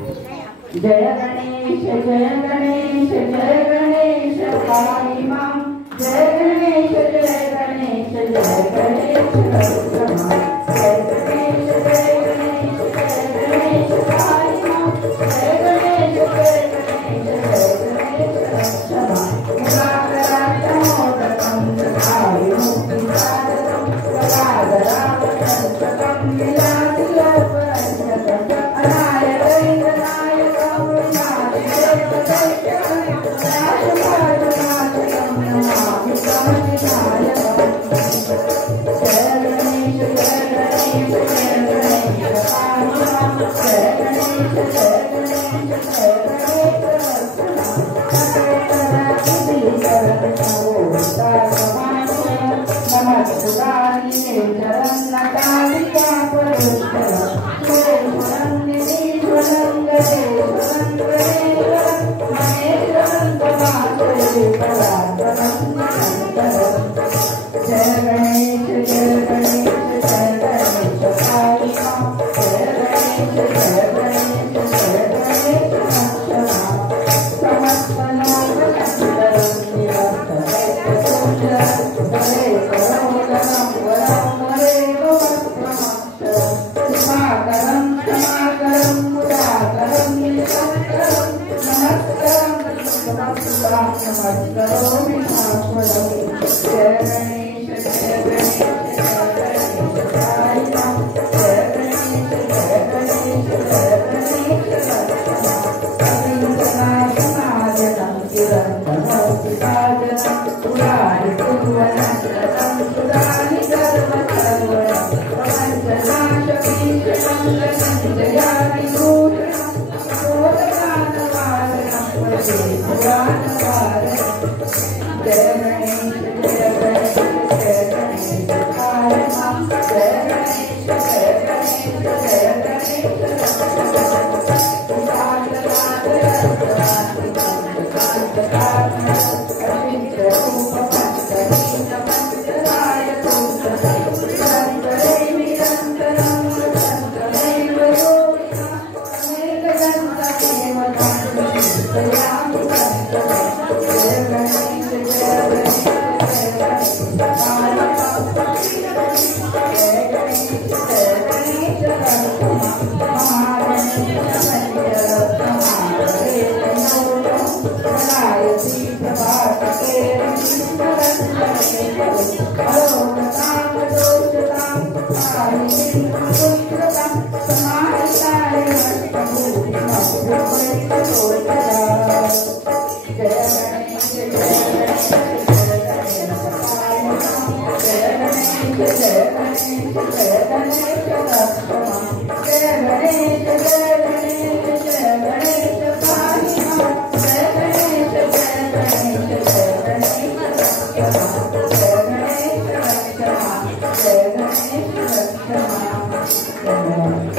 जय गणेश जय गणेश पाहि मां। जय गणेश जय गणेश जय गणेश करुण मां। जय गणेश जय गणेश जय गणेश पाहि मां। जय गणेश जय गणेश जय गणेश रक्ष मां। मुराकराक्षं मोदकं दधामि मुक्तिदायकं प्रसादरामचन्द्रकं विलासिलोपरञ्जकम् Thank you.